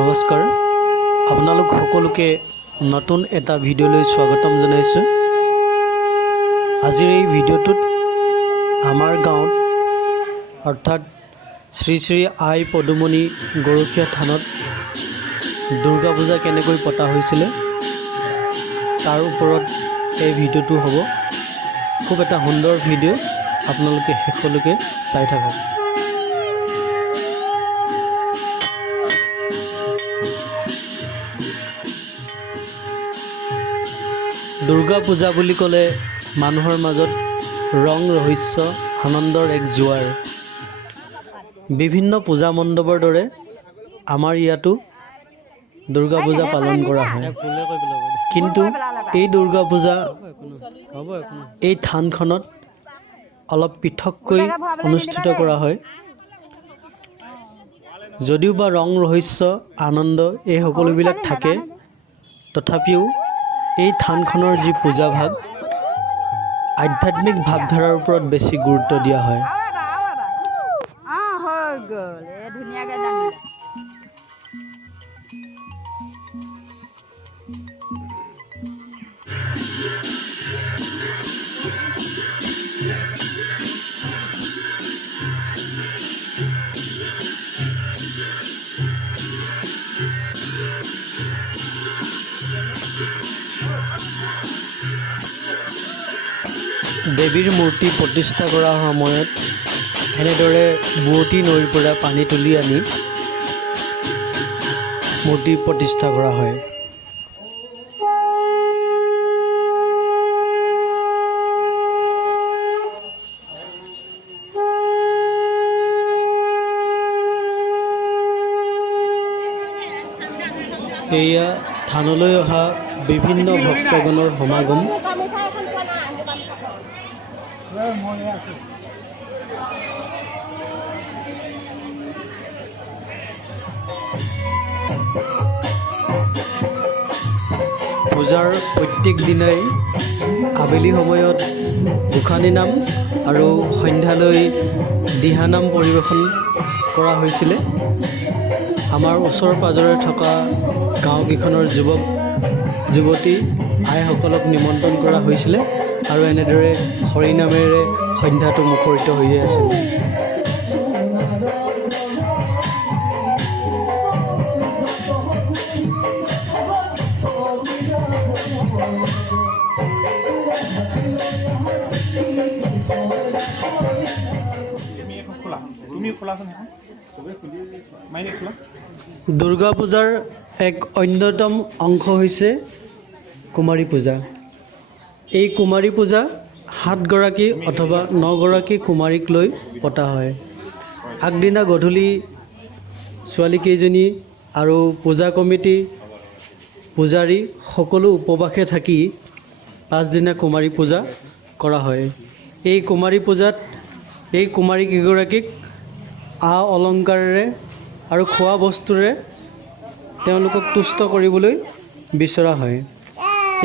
নমস্কাৰ আপোনালোক সকলোকে নতুন এটা ভিডিঅ'লৈ স্বাগতম জনাইছোঁ। আজিৰ এই ভিডিঅ'টোত আমাৰ গাঁৱত অৰ্থাৎ শ্ৰী শ্ৰী আই পদুমণি গৰখীয়া থানত দুৰ্গা পূজা কেনেকৈ পতা হৈছিলে তাৰ ওপৰত এই ভিডিঅ'টো হ'ব। খুব এটা সুন্দৰ ভিডিঅ', আপোনালোকে শেষলৈকে চাই থাকক। দুৰ্গা পূজা বুলি ক'লে মানুহৰ মাজত ৰং ৰহস্য আনন্দৰ এক জোৱাৰ। বিভিন্ন পূজা মণ্ডপৰ দৰে আমাৰ ইয়াতো দুৰ্গা পূজা পালন কৰা হয়। কিন্তু এই দুৰ্গা পূজা এই থানখনত অলপ পৃথককৈ অনুষ্ঠিত কৰা হয়। যদিও বা ৰং ৰহস্য আনন্দ এই সকলোবিলাক থাকে, তথাপিও এই থানখনৰ যি পূজা ভাগ আধ্যাত্মিক ভাৱধাৰাৰ ওপৰত বেছি গুৰুত্ব দিয়া হয়। দেৱীৰ মূৰ্তি প্ৰতিষ্ঠা কৰাৰ সময়ত এনেদৰে বুৱতী নৈৰ পৰা পানী তুলি আনি মূৰ্তি প্ৰতিষ্ঠা কৰা হয়। এয়া থানলৈ অহা বিভিন্ন ভক্তগণৰ সমাগম। পূজাৰ প্ৰত্যেক দিনাই আবেলি সময়ত গোসানী নাম আৰু সন্ধ্যালৈ দিহানাম পৰিৱেশন কৰা হৈছিলে। আমাৰ ওচৰ পাজৰে থকা গাঁওকেইখনৰ যুৱক যুৱতী আইসকলক নিমন্ত্ৰণ কৰা হৈছিলে আৰু এনেদৰে হৰিনামেৰে সন্ধ্যাটো মুখৰিত হৈ আছিল। দুৰ্গা পূজাৰ এক অন্যতম অংশ হৈছে কুমাৰী পূজা। এই কুমাৰী পূজা 7 গৰাকী অথবা 9 গৰাকী কুমাৰীক লৈ পতা হয়। আগদিনা গধূলি ছোৱালীকেইজনী আৰু পূজা কমিটি পূজাৰী সকলো উপবাসে থাকি পাছদিনা কুমাৰী পূজা কৰা হয়। এই কুমাৰী পূজাত এই কুমাৰী কেইগৰাকীক আ অলংকাৰেৰে আৰু খোৱা বস্তুৰে তেওঁলোকক তুষ্ট কৰিবলৈ বিচৰা হয়।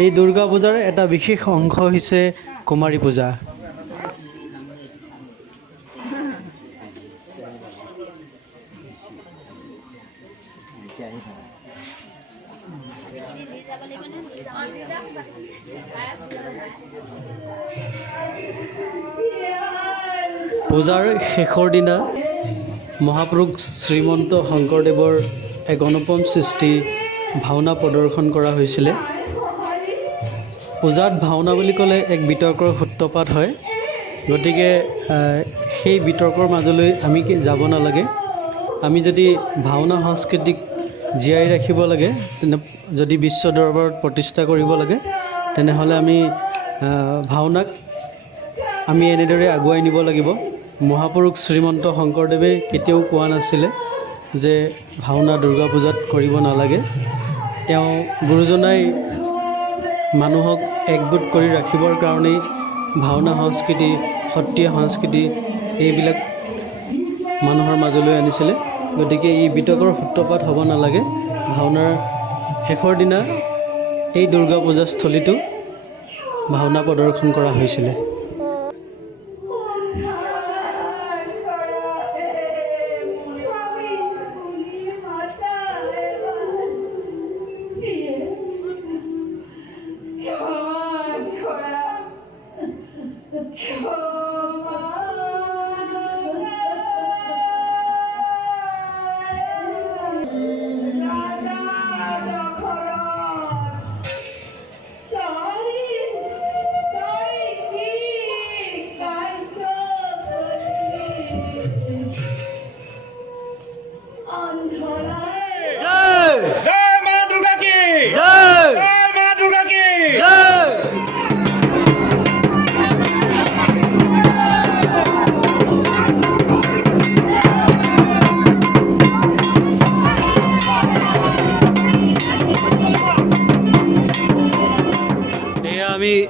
এই দুৰ্গা পূজাৰ এটা বিশেষ অংশ হৈছে কুমাৰী পূজা। পূজাৰ শেষৰ দিনা মহাপুৰুষ শ্ৰীমন্ত শংকৰদেৱৰ এক অনুপম সৃষ্টি ভাওনা প্ৰদৰ্শন কৰা হৈছিলে। পূজাত ভাওনা বুলি ক'লে এক বিতৰ্কৰ সূত্ৰপাত হয়। গতিকে সেই বিতৰ্কৰ মাজলৈ আমি যাব নালাগে। আমি যদি ভাওনা সংস্কৃতিক জীয়াই ৰাখিব লাগে, যদি বিশ্ব দৰবাৰত প্ৰতিষ্ঠা কৰিব লাগে, তেনেহ'লে আমি ভাওনাক আমি এনেদৰে আগুৱাই নিব লাগিব। মহাপুৰুষ শ্ৰীমন্ত শংকৰদেৱে কেতিয়াও কোৱা নাছিলে যে ভাওনা দুৰ্গা পূজাত কৰিব নালাগে। তেওঁ গুৰুজনাই মানুহক একগোট কৰি ৰাখিবৰ কাৰণেই ভাওনা সংস্কৃতি, সত্ৰীয়া সংস্কৃতি এইবিলাক মানুহৰ মাজলৈ আনিছিলে। গতিকে এই বিতৰ্কৰ সূত্ৰপাত হ'ব নালাগে। ভাওনাৰ শেষৰ দিনা এই দুৰ্গা পূজাস্থলীটো ভাওনা প্ৰদৰ্শন কৰা হৈছিলে।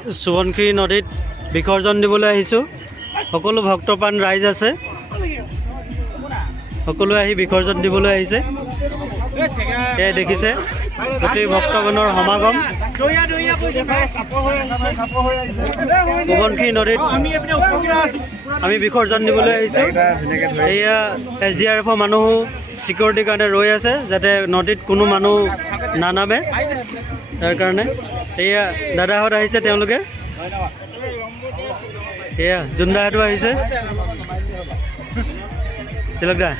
সোৱণশিৰি নদীত বিসৰ্জন দিবলৈ আহিছোঁ। সকলো ভক্তপ্ৰাণ ৰাইজ আছে, সকলোৱে আহি বিসৰ্জন দিবলৈ আহিছে। এয়া দেখিছে গোটেই ভক্তগণৰ সমাগম। সোৱণশিৰি নদীত আমি বিসৰ্জন দিবলৈ আহিছোঁ। এয়া SDRFৰ মানুহো চিকিউৰিটিৰ কাৰণে ৰৈ আছে, যাতে নদীত কোনো মানুহ নানামে, তাৰ কাৰণে। এয়া দাদাহঁত আহিছে, তেওঁলোকে এয়া জোনদাহঁতো আহিছে। তিলক দা